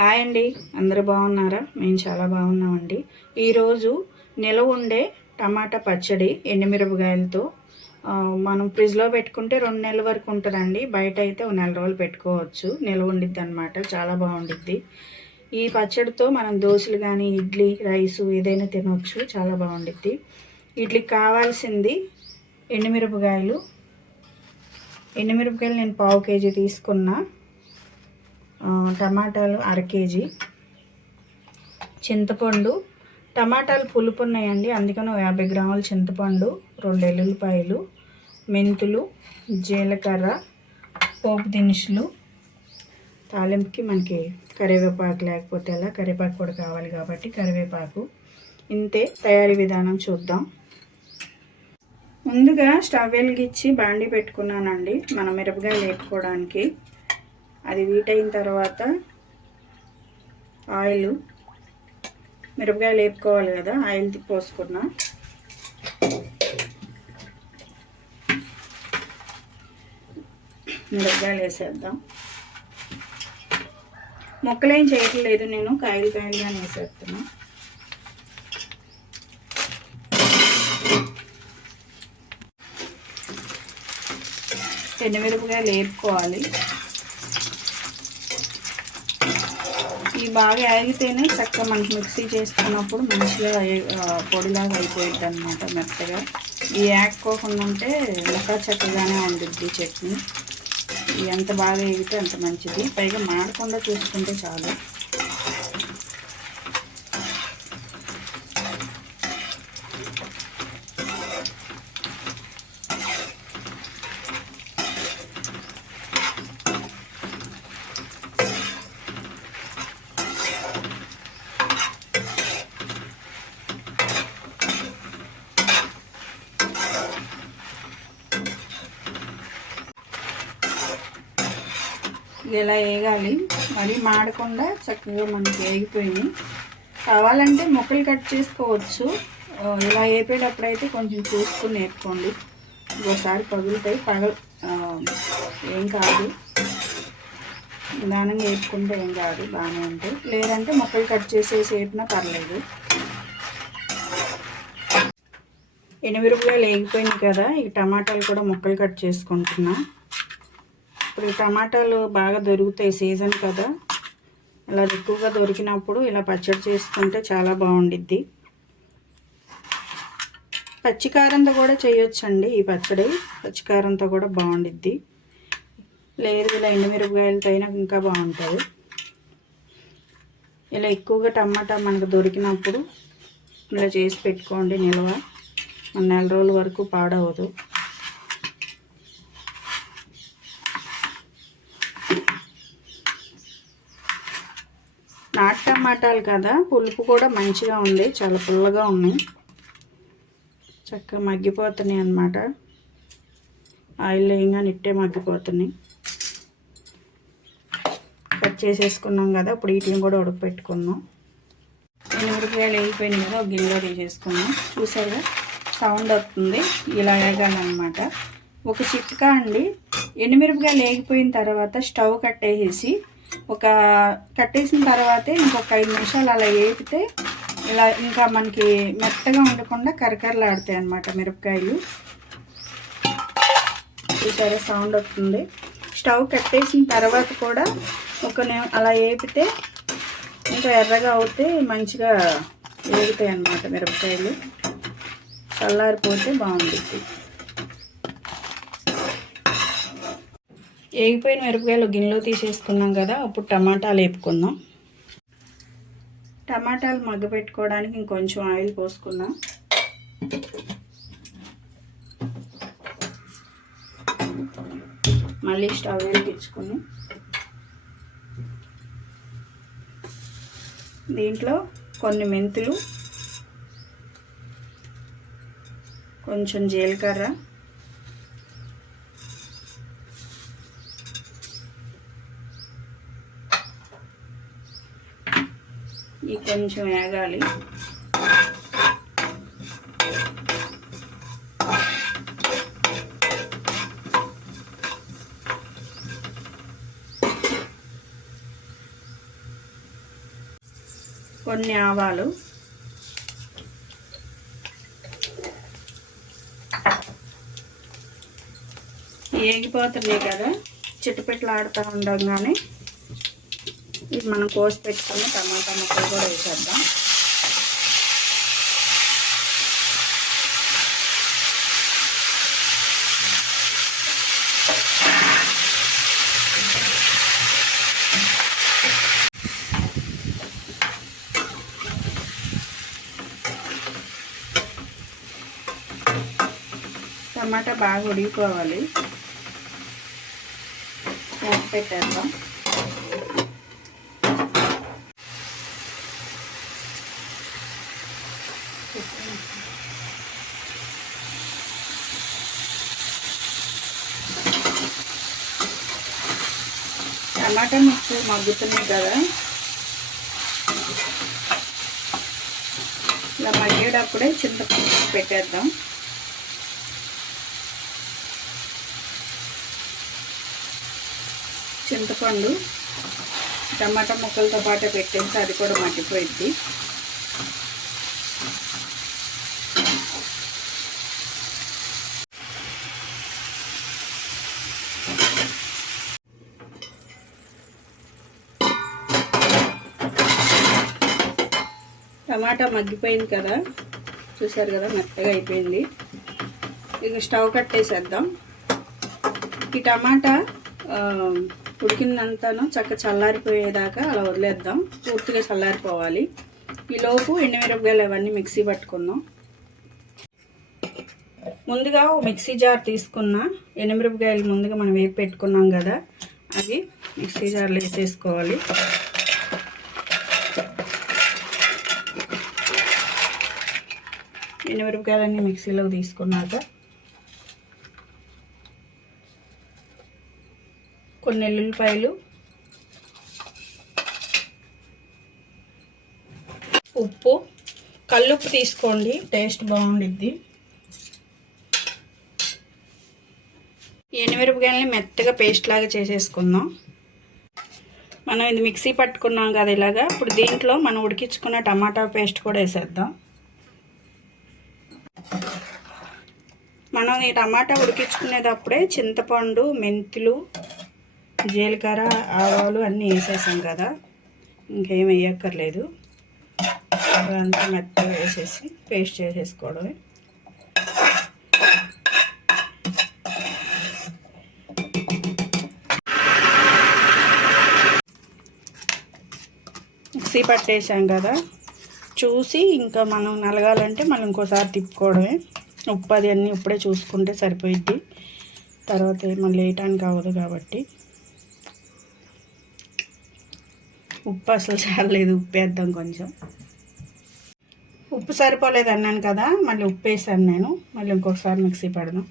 Hi అండి. అందరూ బాగున్నారా? మేము చాలా బాగున్నామండి. ఈరోజు నిలవ ఉండే టమాటా పచ్చడి ఎండుమిరపకాయలతో మనం ఫ్రిడ్జ్లో పెట్టుకుంటే రెండు నెలల వరకు ఉంటుందండి. బయట అయితే ఒక నెల రోజులు పెట్టుకోవచ్చు. నిలవ ఉండిద్ది అనమాట చాలా బాగుండిద్ది. ఈ పచ్చడితో మనం దోశలు కానీ ఇడ్లీ రైస్ ఏదైనా తినవచ్చు చాలా బాగుండిద్ది. వీటికి కావాల్సింది ఎండుమిరపకాయలు. ఎండుమిరపకాయలు నేను పావు కేజీ తీసుకున్నా. టమాటాలు అర కేజీ. చింతపండు. టమాటాలు పులుపు ఉన్నాయండి అందుకని యాభై గ్రాముల చింతపండు రెండు ఎల్లుల్లిపాయలు మెంతులు జీలకర్ర పోపు దినుసులు. తాలింపుకి మనకి కరివేపాకు లేకపోతే ఎలా? కరివేపాకు కూడా కావాలి కాబట్టి కరివేపాకు. ఇంతే తయారీ విధానం చూద్దాం. ముందుగా స్టవ్ వెలిగించి బాండి పెట్టుకున్నానండి. మన మిరపకాయలు వేపుకోవడానికి. అది వీట్ అయిన తర్వాత ఆయిల్ మిరపకాయలు వేపుకోవాలి కదా ఆయిల్ పోసుకున్నా. మిరపకాయలు వేసేద్దాం. మొక్కలేం చేయట్లేదు నేను కాయలు కాయలుగా వేసేస్తున్నా ఎండుమిరపకాయలు వేపుకోవాలి. ఇవి బాగా ఆగితేనే చక్కగా మనకి మిక్సీ చేసుకున్నప్పుడు మంచిగా పొడిలాగా అయిపోయింది అనమాట మెత్తగా. ఈ యాక్కోకుండా ఉంటే ఇంకా చక్కగానే ఉండుద్ది చట్నీ. ఎంత బాగా ఎగితే అంత మంచిది. పైగా మాడకుండా చూసుకుంటే చాలు. ఇలా వేగాలి మరీ మాడకుండా చక్కగా మనకి వేగిపోయినాయి కావాలంటే ముక్కలు కట్ చేసుకోవచ్చు. ఇలా వేపేటప్పుడు అయితే కొంచెం చూసుకుని వేపుకోండి ఇంకోసారి పగులుతాయి పగ ఏం కాదు. నిదానంగా వేపుకుంటే ఏం కాదు బాగానే ఉంటాయి. లేదంటే ముక్కలు కట్ చేసేసి వేపినా పర్లేదు. రూపాయలు వేగిపోయాయి కదా ఈ టమాటాలు కూడా ముక్కలు కట్ చేసుకుంటున్నా. ఇప్పుడు ఈ టమాటాలు బాగా దొరుకుతాయి సీజన్ కదా. ఇలా ఎక్కువగా దొరికినప్పుడు ఇలా పచ్చడి చేసుకుంటే చాలా బాగుండిద్ది. పచ్చికారంతో కూడా చేయొచ్చండి ఈ పచ్చడి. పచ్చికారంతో కూడా బాగుండిద్ది. లేదు ఇలా ఎండుమిరపకాయలతో అయినా ఇంకా బాగుంటుంది. ఇలా ఎక్కువగా టమాటా మనకు దొరికినప్పుడు ఇలా చేసి పెట్టుకోండి నిల్వ. మన నెల రోజుల వరకు పాడవదు. టమాటాలు కదా పులుపు కూడా మంచిగా ఉంది చాలా పుల్లగా ఉన్నాయి. చక్కగా మగ్గిపోతున్నాయి అన్నమాట. ఆయిల్ వేయంగా నిట్టే మగ్గిపోతున్నాయి. కట్ చేసేసుకున్నాం కదా ఇప్పుడు వీటిని కూడా ఉడకపెట్టుకున్నాం ఎనిమిదికాయలు వేగిపోయినాయి కదా ఒక గిన్నెలో తీసేసుకున్నాం చూసారుగా? సౌండ్ వస్తుంది ఇలా వేగాలన్నమాట. ఒక చిట్కా అండి. ఎండుమిరపకాయలు వేగిపోయిన తర్వాత స్టవ్ కట్టేసేసి ఒక కట్టేసిన తర్వాతే ఇంకొక ఐదు నిమిషాలు అలా వేపితే ఇలా ఇంకా మనకి మెత్తగా ఉండకుండా కరకరలాడతాయి అన్నమాట మిరపకాయలు. చూసారా? సౌండ్ వస్తుంది. స్టవ్ కట్టేసిన తర్వాత కూడా ఒక అలా వేపితే ఇంకా ఎర్రగా అవుతే మంచిగా వేగుతాయి అన్నమాట మిరపకాయలు. చల్లారిపోతే బాగుంటుంది. వేగిపోయిన మిరపకాయలు గిన్నెలో తీసేసుకున్నాం కదా అప్పుడు టమాటాలు వేపుకుందాం. టమాటాలు మగ్గపెట్టుకోవడానికి ఇంకొంచెం ఆయిల్ పోసుకుందాం. మళ్ళీ స్టవ్ వెలిగించుకుని దీంట్లో కొన్ని మెంతులు కొంచెం జీలకర్ర ఈ కొంచెం వేగాలి. కొన్ని ఆవాలు. ఏగిపోతున్నాయి కదా చిట్టుపెట్లు ఆడుతూ ఉండగానే మనం కోసి పెట్టుకుని టమాటా ముక్కలు కూడా వేసేద్దాం. టమాటా బాగా ఉడికిపోవాలి. పెట్టేద్దాం. టమాటా మిక్స్ మగ్గుతున్నాయి కదా. ఇలా మగ్గేటప్పుడే చింతపండు పెట్టేద్దాం. చింతపండు టమాటా ముక్కలతో పాటు పెట్టేసి అది కూడా మట్టిపోయింది టమాటా మగ్గిపోయింది కదా చూసారు కదా మెత్తగా అయిపోయింది. ఇక స్టవ్ కట్టేసేద్దాం. ఈ టమాటా ఉడికిందంతాను చక్క చల్లారిపోయేదాకా అలా వదిలేద్దాం. పూర్తిగా చల్లారిపోవాలి. ఈలోపు ఎండుమిరపకాయలు అవన్నీ మిక్సీ పట్టుకుందాం. ముందుగా ఓ మిక్సీ జార్ తీసుకున్న ఎండుమిరపకాయలు ముందుగా మనం వేపు పెట్టుకున్నాం కదా అవి మిక్సీ జార్లో వేసేసుకోవాలి. ఎండుమిరపకాయలన్నీ మిక్సీలోకి తీసుకున్నాక కొన్ని ఎల్లుల్లిపాయలు ఉప్పు కల్లుప్పు తీసుకోండి టేస్ట్ బాగుండిద్ది. ఎండుమిరపకాయలని మెత్తగా పేస్ట్ లాగా చేసేసుకుందాం. మనం ఇది మిక్సీ పట్టుకున్నాం కదా ఇలాగా ఇప్పుడు దీంట్లో మనం ఉడికించుకున్న టమాటా పేస్ట్ కూడా వేసేద్దాం. మనం ఈ టమాటా ఉడికించుకునేటప్పుడే చింతపండు మెంతులు జీలకర్ర ఆవాలు అన్నీ వేసేసాం కదా. ఇంకేం వేయక్కర్లేదు. అదంతా మెత్తగా వేసేసి పేస్ట్ చేసేసుకోవడమే. మిక్సీ పట్టేసాం కదా. చూసి ఇంకా మనం నలగాలంటే మనం ఇంకోసారి తిప్పుకోవడమే. ఉప్పు అది అన్నీ ఇప్పుడే చూసుకుంటే సరిపోయిద్ది. తర్వాత మళ్ళీ వేయటానికి అవ్వదు కాబట్టి. ఉప్పు అసలు చాలలేదు ఉప్పు వేద్దాం కొంచెం. ఉప్పు సరిపోలేదు అన్నాను కదా మళ్ళీ ఉప్పు వేసాను నేను. మళ్ళీ ఇంకొకసారి మిక్సీ పడదాం.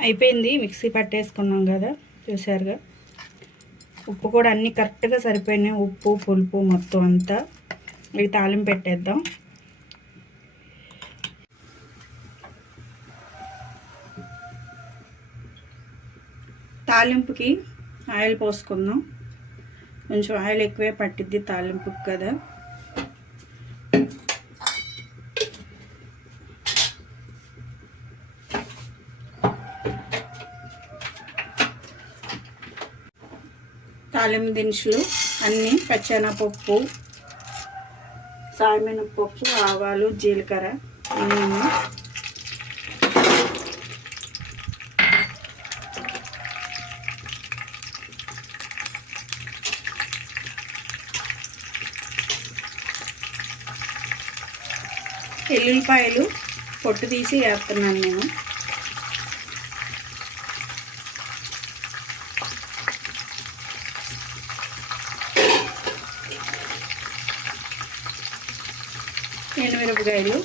అయిపోయింది మిక్సీ పట్టేసుకున్నాం కదా చూసారుగా ఉప్పు కూడా అన్నీ కరెక్ట్గా సరిపోయినాయి ఉప్పు పులుపు మొత్తం అంతా. ఇవి తాలింపు పెట్టేద్దాం. తాలింపుకి ఆయిల్ పోసుకుందాం. కొంచెం ఆయిల్ ఎక్కువే పట్టిద్ది తాలింపుకి కదా. తాలింపు దినుసులు అన్నీ పచ్చెనపప్పు సాయమినపప్పు ఆవాలు జీలకర్ర ఎల్లుల్లిపాయలు పొట్టు తీసి వేస్తున్నాను నేను. ఎండుమిరపకాయలు.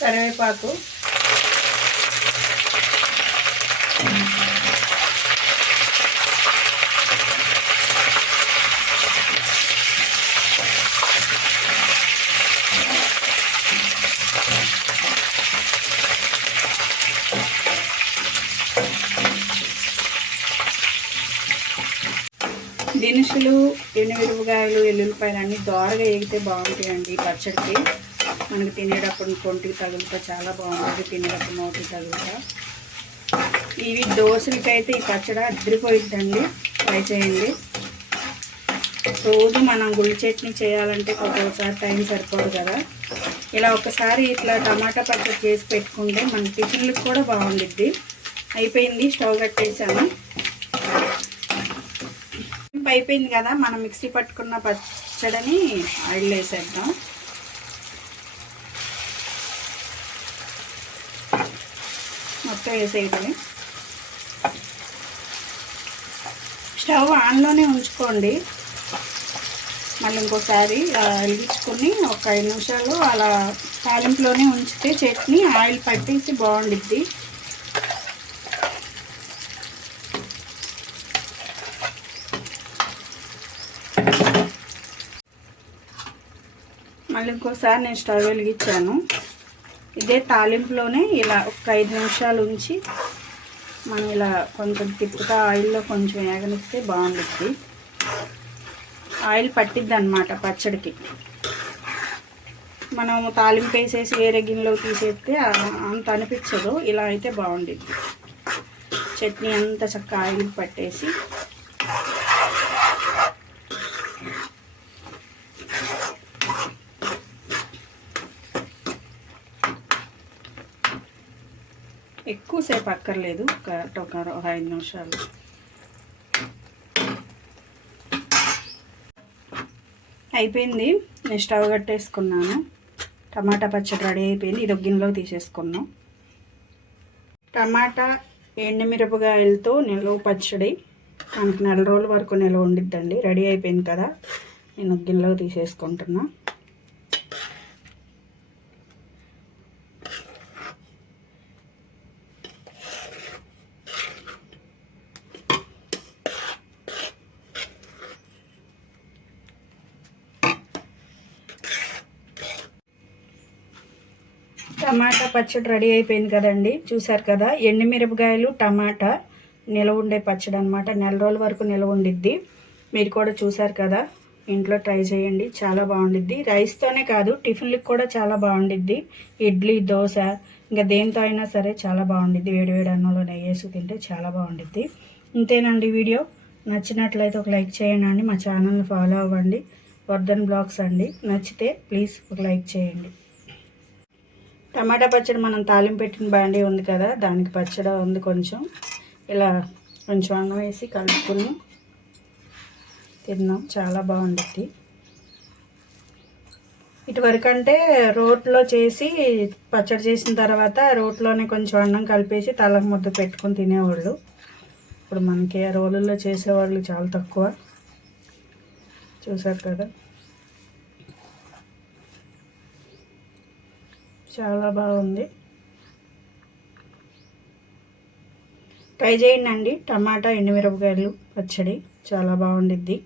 కరివేపాకు దినుసులు ఎండుమిరపకాయలు అన్నీ దోరగా ఎగితే బాగుంటాయండి పచ్చడికి. మనకి తినేటప్పుడు కొంటికి తగులుతా చాలా బాగుంటుంది తినేటప్పుడు నోటికి తగులుతా. ఇవి దోశలకైతే ఈ పచ్చడి అద్దరిపోయిద్దండి. ట్రై చేయండి. రోజు మనం గుళ్ళు చట్నీ చేయాలంటే ఒక్కొక్కసారి టైం సరిపోదు కదా. ఇలా ఒకసారి ఇట్లా టమాటా పచ్చడి చేసి పెట్టుకుంటే మన టిఫిన్లకు కూడా బాగుండిద్ది. అయిపోయింది స్టవ్ కట్టేసాను. అయిపోయింది కదా మనం మిక్సీ పట్టుకున్న పచ్చడిని ఆయిల్ వేసేద్దాం మొత్తం వేసేయటమే స్టవ్ ఆన్లోనే ఉంచుకోండి. మళ్ళీ ఇంకోసారి వెలిగించుకొని ఒక ఐదు నిమిషాలు అలా తాలింపులోనే ఉంచితే చట్నీ ఆయిల్ పట్టేసి బాగుండిద్ది. మళ్ళీ ఇంకోసారి నేను స్టవ్ వెలిగించాను. ఇదే తాలింపులోనే ఇలా ఒక ఐదు నిమిషాలు ఉంచి మనం ఇలా కొంచెం తిప్పుతా ఆయిల్లో కొంచెం వేగనిస్తే బాగుంటుంది ఆయిల్ పట్టిద్ది అనమాట పచ్చడికి. మనం తాలింపు వేసేసి వేరే గిన్నెలో తీసేస్తే అంత అనిపించదు ఇలా అయితే బాగుండిద్ది. చట్నీ అంతా చక్కగా ఆయిల్ పట్టేసి ఎక్కువసేపు అక్కర్లేదు. ఒక ఒక ఒక ఐదు నిమిషాలు. అయిపోయింది. నేను స్టవ్ కట్టేసుకున్నాను. టమాటా పచ్చడి రెడీ అయిపోయింది. ఇది ఒక గిన్నెలో తీసేసుకున్నాం. టమాటా ఎండుమిరపకాయలతో నిల్వ పచ్చడి. మనకి నెల రోజుల వరకు నిల్వ ఉండిద్దండి. రెడీ అయిపోయింది కదా. నేను గిన్నెలో తీసేసుకుంటున్నాను టమాటా పచ్చడి రెడీ అయిపోయింది కదండి. చూసారు కదా ఎండుమిరపకాయలు టమాటా నిలవ ఉండే పచ్చడి అనమాట నెల రోజుల వరకు నిలవ ఉండిద్ది. మీరు కూడా చూసారు కదా ఇంట్లో ట్రై చేయండి చాలా బాగుండిద్ది. రైస్తోనే కాదు టిఫిన్లకు కూడా చాలా బాగుండిద్ది. ఇడ్లీ దోశ ఇంకా దేంతో అయినా సరే చాలా బాగుండిద్ది. వేడి వేడి అన్నంలో నెయ్యి వేసి తింటే చాలా బాగుండిద్ది. ఇంతేనండి వీడియో. నచ్చినట్లయితే ఒక లైక్ చేయండి అండి మా ఛానల్ని ఫాలో అవ్వండి. వర్ధన్ బ్లాగ్స్ అండి. నచ్చితే ప్లీజ్ ఒక లైక్ చేయండి. టమాటా పచ్చడి మనం తాలింపు పెట్టిన బాండీ ఉంది కదా దానికి పచ్చడి ఉంది కొంచెం. ఇలా కొంచెం అన్నం వేసి కలుపుకుని తిన్నాం. చాలా బాగుంటుంది ఇటువరకంటే రోట్లో చేసి పచ్చడి చేసిన తర్వాత రోట్లోనే కొంచెం అన్నం కలిపేసి తలకు ముద్ద పెట్టుకొని తినేవాళ్ళు. ఇప్పుడు మనకి ఆ రోలుల్లో చేసేవాళ్ళు చాలా తక్కువ. చూసారు కదా? చాలా బాగుంది. ట్రై చేయండి అండి. టమాటా ఎండుమిరపకాయలు పచ్చడి చాలా బాగుండిద్ది.